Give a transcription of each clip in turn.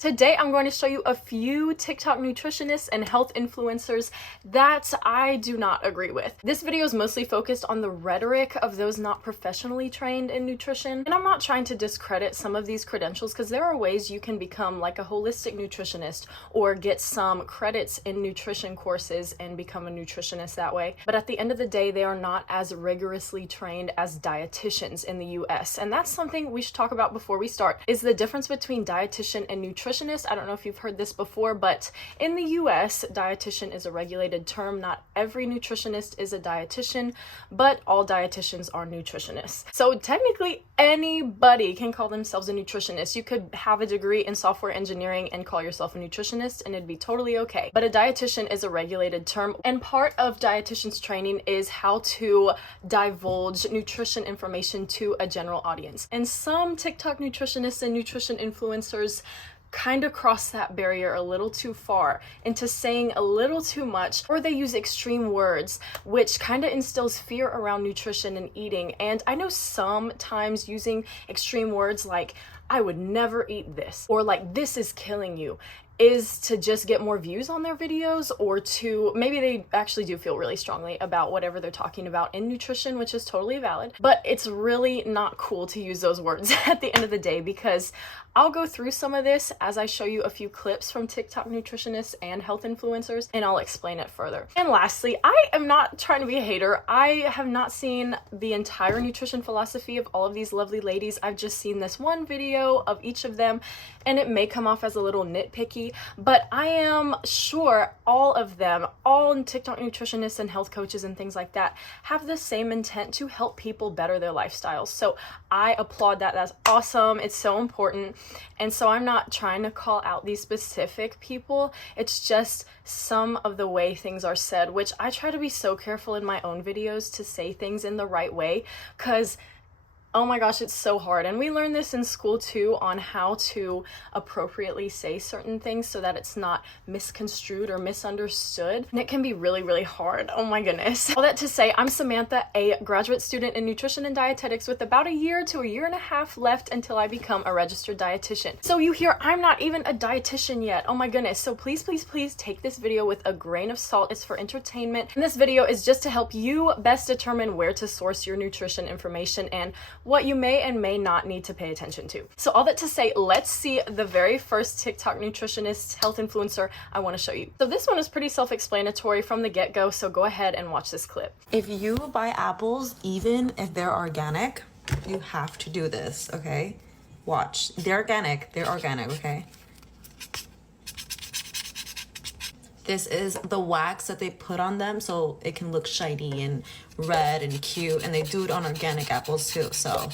Today, I'm going to show you a few TikTok nutritionists and health influencers that I do not agree with. This video is mostly focused on the rhetoric of those not professionally trained in nutrition. And I'm not trying to discredit some of these credentials because there are ways you can become like a holistic nutritionist or get some credits in nutrition courses and become a nutritionist that way. But at the end of the day, they are not as rigorously trained as dietitians in the US. And that's something we should talk about before we start, is the difference between dietitian and nutritionist. I don't know if you've heard this before, but in the US, dietitian is a regulated term. Not every nutritionist is a dietitian, but all dietitians are nutritionists. So technically, anybody can call themselves a nutritionist. You could have a degree in software engineering and call yourself a nutritionist, and it'd be totally okay. But a dietitian is a regulated term, and part of dietitian's training is how to divulge nutrition information to a general audience. And some TikTok nutritionists and nutrition influencers kind of cross that barrier a little too far into saying a little too much, or they use extreme words, which kind of instills fear around nutrition and eating. And I know sometimes using extreme words like, I would never eat this, or like, this is killing you, is to just get more views on their videos, or to maybe they actually do feel really strongly about whatever they're talking about in nutrition, which is totally valid. But it's really not cool to use those words at the end of the day, because I'll go through some of this as I show you a few clips from TikTok nutritionists and health influencers, and I'll explain it further. And lastly, I am not trying to be a hater. I have not seen the entire nutrition philosophy of all of these lovely ladies. I've just seen this one video of each of them, and it may come off as a little nitpicky, but I am sure all of them, all TikTok nutritionists and health coaches and things like that, have the same intent to help people better their lifestyles. So I applaud that. That's awesome. It's so important. And so I'm not trying to call out these specific people. It's just some of the way things are said, which I try to be so careful in my own videos to say things in the right way, because oh my gosh, it's so hard. And we learn this in school too, on how to appropriately say certain things so that it's not misconstrued or misunderstood. And it can be really, really hard. Oh my goodness. All that to say, I'm Samantha, a graduate student in nutrition and dietetics with about a year to a year and a half left until I become a registered dietitian. So you hear I'm not even a dietitian yet. Oh my goodness. So please, please, please take this video with a grain of salt. It's for entertainment. And this video is just to help you best determine where to source your nutrition information and what you may and may not need to pay attention to. So all that to say, let's see the very first TikTok nutritionist health influencer I want to show you. So this one is pretty self-explanatory from the get-go, so go ahead and watch this clip. If you buy apples, even if they're organic, you have to do this, okay? Watch. They're organic, okay? This is the wax that they put on them so it can look shiny and red and cute, and they do it on organic apples too. So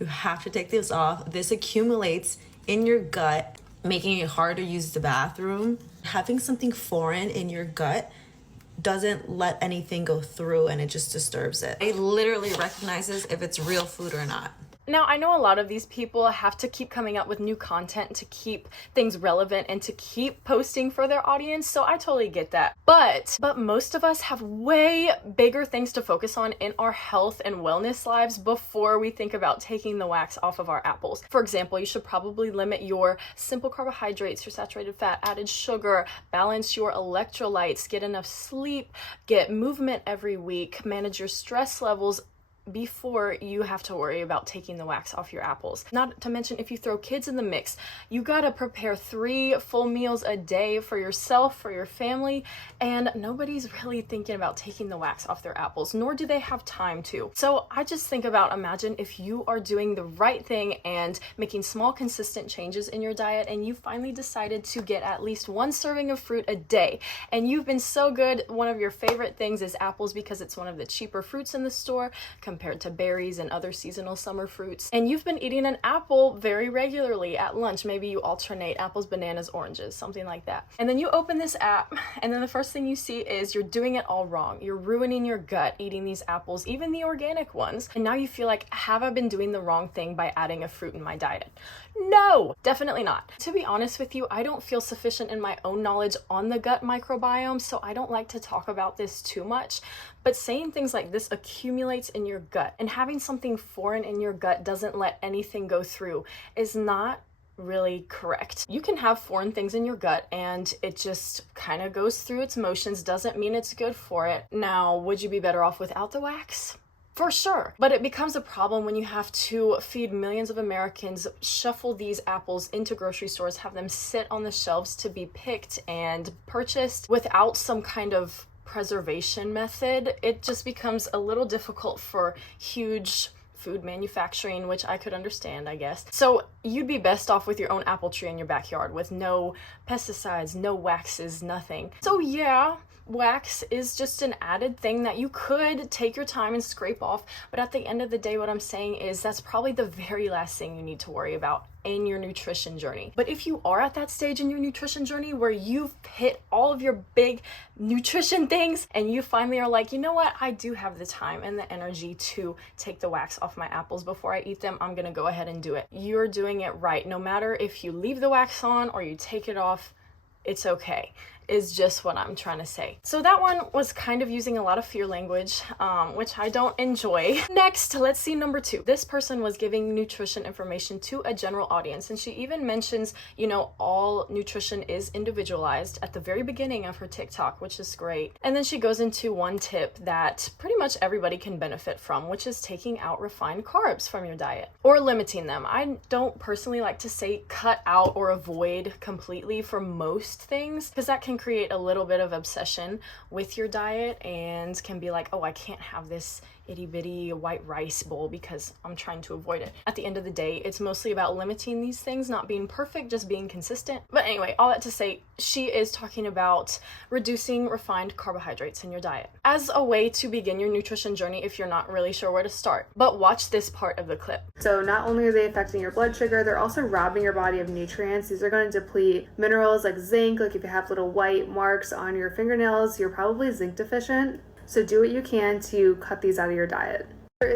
you have to take this off. This accumulates in your gut, making it hard to use the bathroom. Having something foreign in your gut doesn't let anything go through, and it just disturbs it. It literally recognizes if it's real food or not. Now, I know a lot of these people have to keep coming up with new content to keep things relevant and to keep posting for their audience, so I totally get that. But most of us have way bigger things to focus on in our health and wellness lives before we think about taking the wax off of our apples. For example, you should probably limit your simple carbohydrates, your saturated fat, added sugar, balance your electrolytes, get enough sleep, get movement every week, manage your stress levels before you have to worry about taking the wax off your apples. Not to mention, if you throw kids in the mix, you gotta prepare 3 full meals a day for yourself, for your family, and nobody's really thinking about taking the wax off their apples, nor do they have time to. So I just think about, imagine if you are doing the right thing and making small, consistent changes in your diet, and you finally decided to get at least 1 serving of fruit a day, and you've been so good. One of your favorite things is apples because it's one of the cheaper fruits in the store compared to berries and other seasonal summer fruits. And you've been eating an apple very regularly at lunch. Maybe you alternate apples, bananas, oranges, something like that. And then you open this app, and then the first thing you see is you're doing it all wrong. You're ruining your gut eating these apples, even the organic ones. And now you feel like, have I been doing the wrong thing by adding a fruit in my diet? No, definitely not. To be honest with you, I don't feel sufficient in my own knowledge on the gut microbiome, so I don't like to talk about this too much. But saying things like this accumulates in your gut, and having something foreign in your gut doesn't let anything go through is not really correct. You can have foreign things in your gut and it just kind of goes through its motions, doesn't mean it's good for it. Now, would you be better off without the wax? For sure. But it becomes a problem when you have to feed millions of Americans, shuffle these apples into grocery stores, have them sit on the shelves to be picked and purchased without some kind of preservation method. It just becomes a little difficult for huge food manufacturing, which I could understand, I guess. So you'd be best off with your own apple tree in your backyard with no pesticides, no waxes, nothing. So yeah, wax is just an added thing that you could take your time and scrape off, but at the end of the day, what I'm saying is that's probably the very last thing you need to worry about in your nutrition journey. But if you are at that stage in your nutrition journey where you've hit all of your big nutrition things and you finally are like, you know what, I do have the time and the energy to take the wax off my apples before I eat them, I'm gonna go ahead and do it. You're doing it right. No matter if you leave the wax on or you take it off, it's okay, is just what I'm trying to say. So that one was kind of using a lot of fear language, which I don't enjoy. Next, let's see number 2. This person was giving nutrition information to a general audience, and she even mentions, you know, all nutrition is individualized at the very beginning of her TikTok, which is great. And then she goes into one tip that pretty much everybody can benefit from, which is taking out refined carbs from your diet or limiting them. I don't personally like to say cut out or avoid completely for most things, because that can create a little bit of obsession with your diet and can be like, oh, I can't have this itty bitty white rice bowl because I'm trying to avoid it. At the end of the day, it's mostly about limiting these things, not being perfect, just being consistent. But anyway, all that to say, she is talking about reducing refined carbohydrates in your diet as a way to begin your nutrition journey if you're not really sure where to start. But watch this part of the clip. So not only are they affecting your blood sugar, they're also robbing your body of nutrients. These are going to deplete minerals like zinc. Like if you have little white marks on your fingernails, you're probably zinc deficient. So do what you can to cut these out of your diet.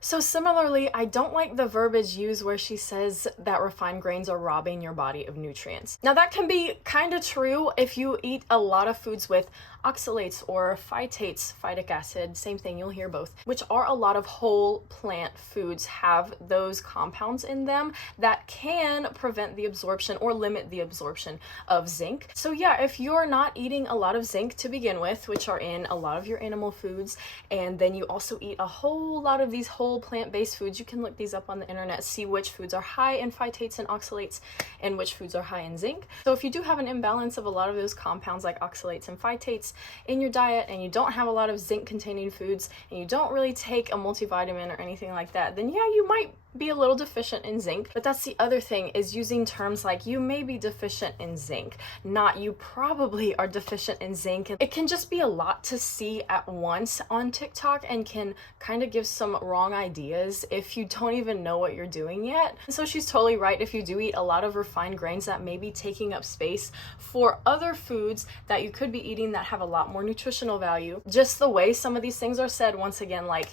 So similarly, I don't like the verbiage used where she says that refined grains are robbing your body of nutrients. Now that can be kind of true if you eat a lot of foods with oxalates or phytates, phytic acid, same thing, you'll hear both, which are a lot of whole plant foods, have those compounds in them that can prevent the absorption or limit the absorption of zinc. So yeah, if you're not eating a lot of zinc to begin with, which are in a lot of your animal foods, and then you also eat a whole lot of these whole plant-based foods, you can look these up on the internet, see which foods are high in phytates and oxalates and which foods are high in zinc. So if you do have an imbalance of a lot of those compounds like oxalates and phytates in your diet, and you don't have a lot of zinc containing foods, and you don't really take a multivitamin or anything like that, then yeah, you might be a little deficient in zinc. But that's the other thing, is using terms like you may be deficient in zinc, not you probably are deficient in zinc. And it can just be a lot to see at once on TikTok and can kind of give some wrong ideas if you don't even know what you're doing yet. And so she's totally right. If you do eat a lot of refined grains, that may be taking up space for other foods that you could be eating that have a lot more nutritional value. Just the way some of these things are said, once again, like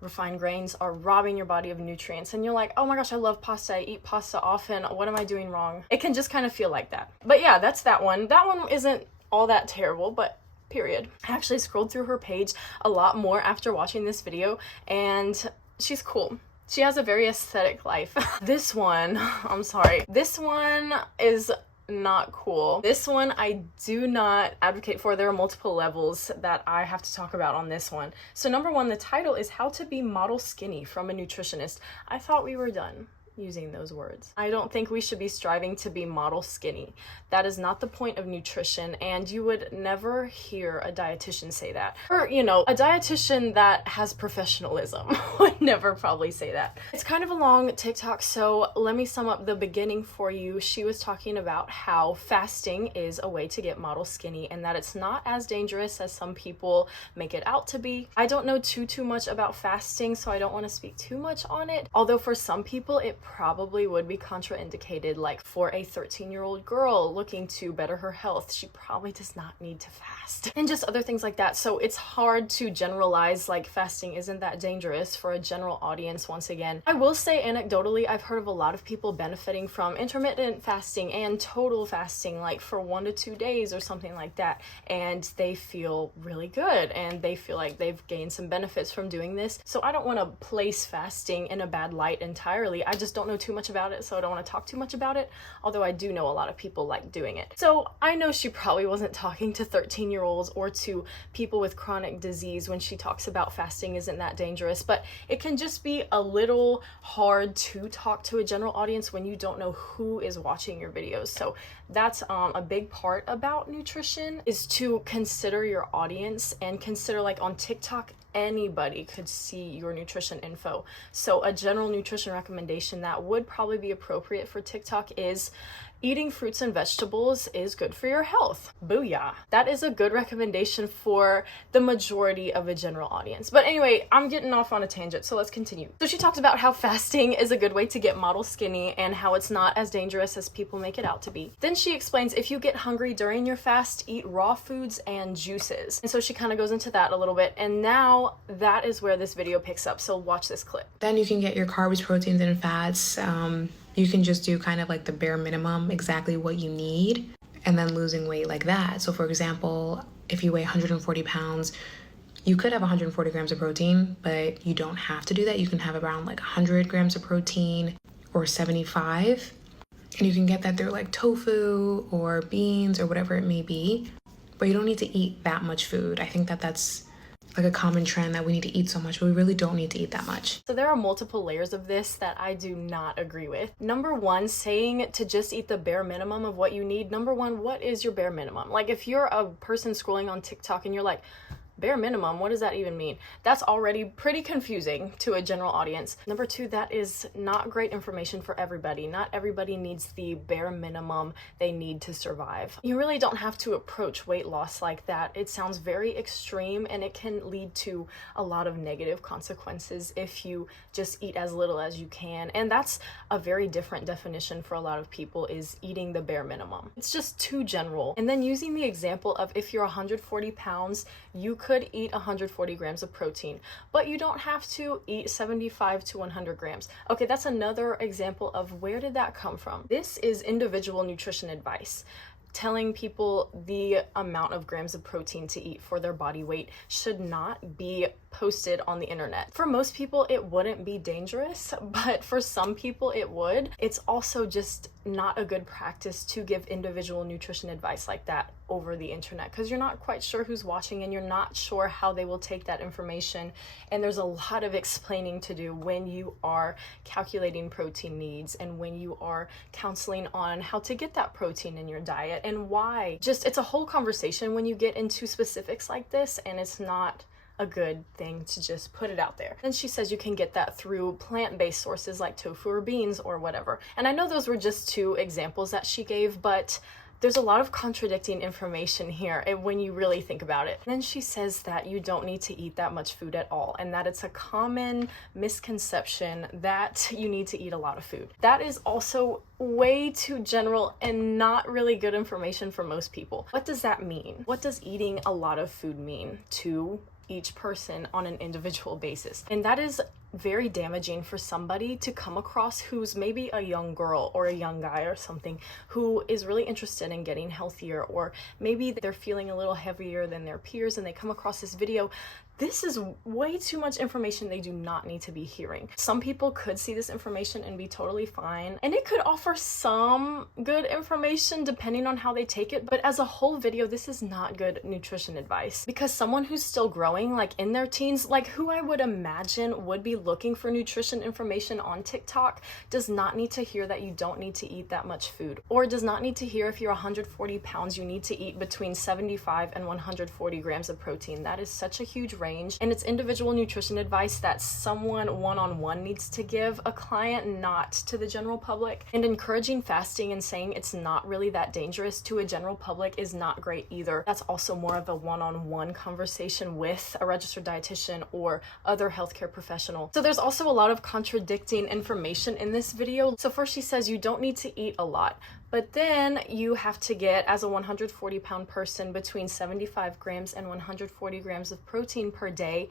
refined grains are robbing your body of nutrients, and you're like, oh my gosh, I love pasta, I eat pasta often, what am I doing wrong? It can just kind of feel like that. But yeah, that's that one. That one isn't all that terrible, but period. I actually scrolled through her page a lot more after watching this video, and she's cool. She has a very aesthetic life. This one, I'm sorry, this one is not cool. This one I do not advocate for. There are multiple levels that I have to talk about on this one. So number 1, the title is How to Be Model Skinny from a Nutritionist. I thought we were done using those words. I don't think we should be striving to be model skinny. That is not the point of nutrition, and you would never hear a dietitian say that. Or, you know, a dietitian that has professionalism would never probably say that. It's kind of a long TikTok, so let me sum up the beginning for you. She was talking about how fasting is a way to get model skinny and that it's not as dangerous as some people make it out to be. I don't know too much about fasting, so I don't want to speak too much on it. Although for some people it probably would be contraindicated, like for a 13-year-old girl looking to better her health, she probably does not need to fast, and just other things like that. So it's hard to generalize like fasting isn't that dangerous for a general audience. Once again, I will say anecdotally, I've heard of a lot of people benefiting from intermittent fasting and total fasting, like for 1 to 2 days or something like that, and they feel really good and they feel like they've gained some benefits from doing this. So I don't want to place fasting in a bad light entirely. I just just don't know too much about it, so I don't want to talk too much about it, although I do know a lot of people like doing it. So I know she probably wasn't talking to 13-year-olds or to people with chronic disease when she talks about fasting isn't that dangerous, but it can just be a little hard to talk to a general audience when you don't know who is watching your videos. So that's a big part about nutrition, is to consider your audience and consider, like, on TikTok, anybody could see your nutrition info. So a general nutrition recommendation that would probably be appropriate for TikTok is eating fruits and vegetables is good for your health. Booyah. That is a good recommendation for the majority of a general audience. But anyway, I'm getting off on a tangent, so let's continue. So she talks about how fasting is a good way to get model skinny and how it's not as dangerous as people make it out to be. Then she explains if you get hungry during your fast, eat raw foods and juices. And so she kind of goes into that a little bit. And now that is where this video picks up. So watch this clip. Then you can get your carbs, proteins, and fats. You can just do kind of like the bare minimum, exactly what you need, and then losing weight like that. So for example, if you weigh 140 pounds, you could have 140 grams of protein, but you don't have to do that. You can have around like 100 grams of protein or 75. And you can get that through like tofu or beans or whatever it may be. But you don't need to eat that much food. I think that that's like a common trend, that we need to eat so much, but we really don't need to eat that much. So there are multiple layers of this that I do not agree with. Number one, saying to just eat the bare minimum of what you need. Number one, what is your bare minimum? Like, if you're a person scrolling on TikTok and you're like, bare minimum, what does that even mean? That's already pretty confusing to a general audience. Number two, that is not great information for everybody. Not everybody needs the bare minimum they need to survive. You really don't have to approach weight loss like that. It sounds very extreme and it can lead to a lot of negative consequences if you just eat as little as you can. And that's a very different definition for a lot of people, is eating the bare minimum. It's just too general. And then using the example of if you're 140 pounds, you could eat 140 grams of protein, but you don't have to eat 75 to 100 grams. Okay, that's another example of where did that come from? This is individual nutrition advice. Telling people the amount of grams of protein to eat for their body weight should not be posted on the internet. For most people, it wouldn't be dangerous, but for some people it would. It's also just not a good practice to give individual nutrition advice like that over the internet, because you're not quite sure who's watching and you're not sure how they will take that information. And there's a lot of explaining to do when you are calculating protein needs and when you are counseling on how to get that protein in your diet and why. Just, it's a whole conversation when you get into specifics like this, and it's not a good thing to just put it out there. Then she says you can get that through plant-based sources like tofu or beans or whatever. And I know those were just two examples that she gave, but there's a lot of contradicting information here when you really think about it. Then she says that you don't need to eat that much food at all, and that it's a common misconception that you need to eat a lot of food. That is also way too general and not really good information for most people. What does that mean? What does eating a lot of food mean to each person on an individual basis? And that is very damaging for somebody to come across who's maybe a young girl or a young guy or something who is really interested in getting healthier, or maybe they're feeling a little heavier than their peers and they come across this video. This is way too much information they do not need to be hearing. Some people could see this information and be totally fine, and it could offer some good information depending on how they take it, but as a whole video, this is not good nutrition advice. Because someone who's still growing, like in their teens, like who I would imagine would be looking for nutrition information on TikTok, does not need to hear that you don't need to eat that much food, or does not need to hear if you're 140 pounds, you need to eat between 75 and 140 grams of protein. That is such a huge range, and it's individual nutrition advice that someone one-on-one needs to give a client, not to the general public. And encouraging fasting and saying it's not really that dangerous to a general public is not great either. That's also more of a one-on-one conversation with a registered dietitian or other healthcare professional. So there's also a lot of contradicting information in this video. So first she says you don't need to eat a lot, but then you have to get, as a 140 pound person, between 75 grams and 140 grams of protein per day.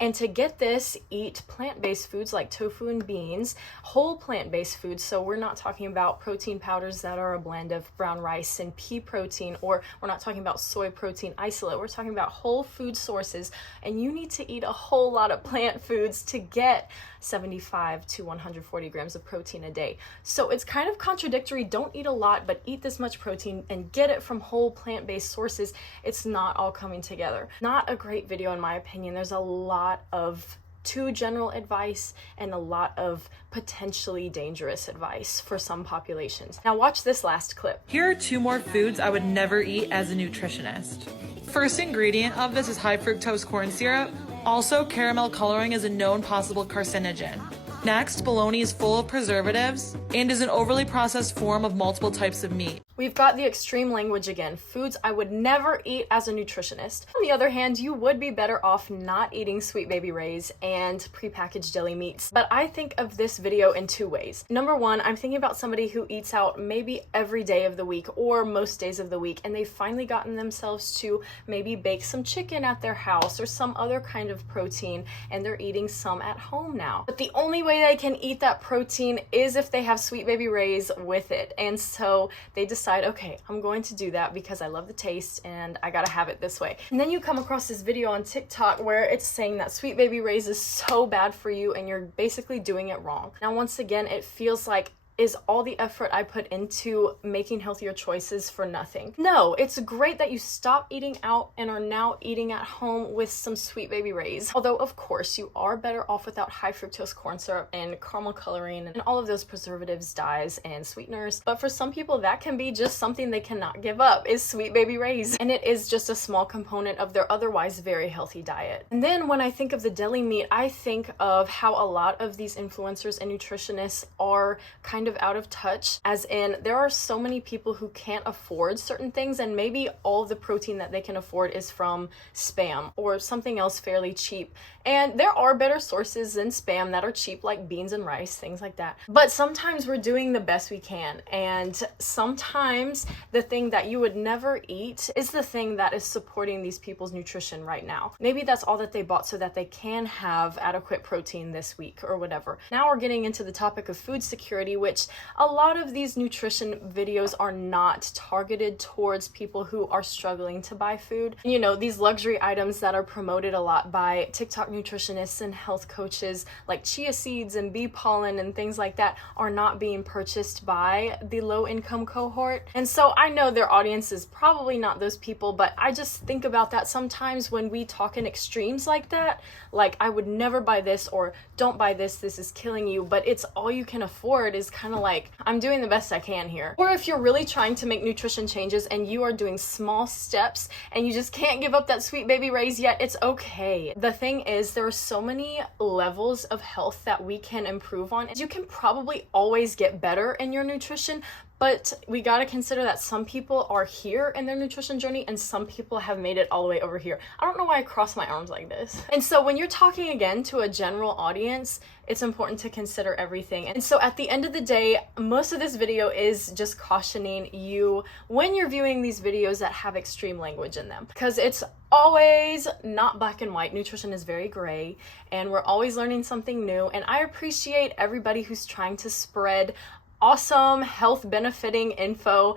And to get this, eat plant-based foods like tofu and beans, whole plant-based foods. So we're not talking about protein powders that are a blend of brown rice and pea protein, or we're not talking about soy protein isolate. We're talking about whole food sources. And you need to eat a whole lot of plant foods to get 75 to 140 grams of protein a day. So it's kind of contradictory. Don't eat a lot, but eat this much protein and get it from whole plant-based sources. It's not all coming together. Not a great video in my opinion. There's a lot of too general advice and a lot of potentially dangerous advice for some populations. Now watch this last clip. Here are 2 more foods I would never eat as a nutritionist. First ingredient of this is high fructose corn syrup. Also, caramel coloring is a known possible carcinogen. Next, bologna is full of preservatives and is an overly processed form of multiple types of meat. We've got the extreme language again. Foods I would never eat as a nutritionist. On the other hand, you would be better off not eating Sweet Baby Ray's and prepackaged deli meats. But I think of this video in 2 ways. Number one, I'm thinking about somebody who eats out maybe every day of the week or most days of the week, and they've finally gotten themselves to maybe bake some chicken at their house or some other kind of protein, and they're eating some at home now. But the only way they can eat that protein is if they have Sweet Baby Ray's with it. And so they decide, okay, I'm going to do that because I love the taste and I gotta have it this way. And then you come across this video on TikTok where it's saying that Sweet Baby Ray's is so bad for you and you're basically doing it wrong. Now, once again, it feels like, is all the effort I put into making healthier choices for nothing? No, it's great that you stop eating out and are now eating at home with some Sweet Baby Ray's. Although, of course, you are better off without high fructose corn syrup and caramel coloring and all of those preservatives, dyes, and sweeteners. But for some people, that can be just something they cannot give up, is Sweet Baby Ray's. And it is just a small component of their otherwise very healthy diet. And then when I think of the deli meat, I think of how a lot of these influencers and nutritionists are kind of out of touch, as in there are so many people who can't afford certain things, and maybe all of the protein that they can afford is from Spam or something else fairly cheap. And there are better sources than Spam that are cheap, like beans and rice, things like that. But sometimes we're doing the best we can, and sometimes the thing that you would never eat is the thing that is supporting these people's nutrition right now. Maybe that's all that they bought so that they can have adequate protein this week or whatever. Now we're getting into the topic of food security, which a lot of these nutrition videos are not targeted towards people who are struggling to buy food. You know, these luxury items that are promoted a lot by TikTok nutritionists and health coaches, like chia seeds and bee pollen and things like that, are not being purchased by the low income cohort. And so I know their audience is probably not those people, but I just think about that sometimes when we talk in extremes like that, like I would never buy this, or don't buy this, this is killing you, but it's all you can afford, is kind of like, I'm doing the best I can here. Or if you're really trying to make nutrition changes and you are doing small steps and you just can't give up that Sweet Baby Ray's yet, it's okay. The thing is, there are so many levels of health that we can improve on. You can probably always get better in your nutrition, but we gotta consider that some people are here in their nutrition journey and some people have made it all the way over here. I don't know why I cross my arms like this. And so when you're talking again to a general audience, it's important to consider everything. And so at the end of the day, most of this video is just cautioning you when you're viewing these videos that have extreme language in them, because it's always not black and white. Nutrition is very gray, and we're always learning something new. And I appreciate everybody who's trying to spread awesome health benefiting info,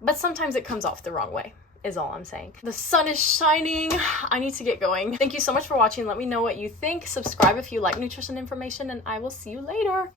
but sometimes it comes off the wrong way, is all I'm saying. The sun is shining. I need to get going. Thank you so much for watching. Let me know what you think. Subscribe if you like nutrition information, and I will see you later.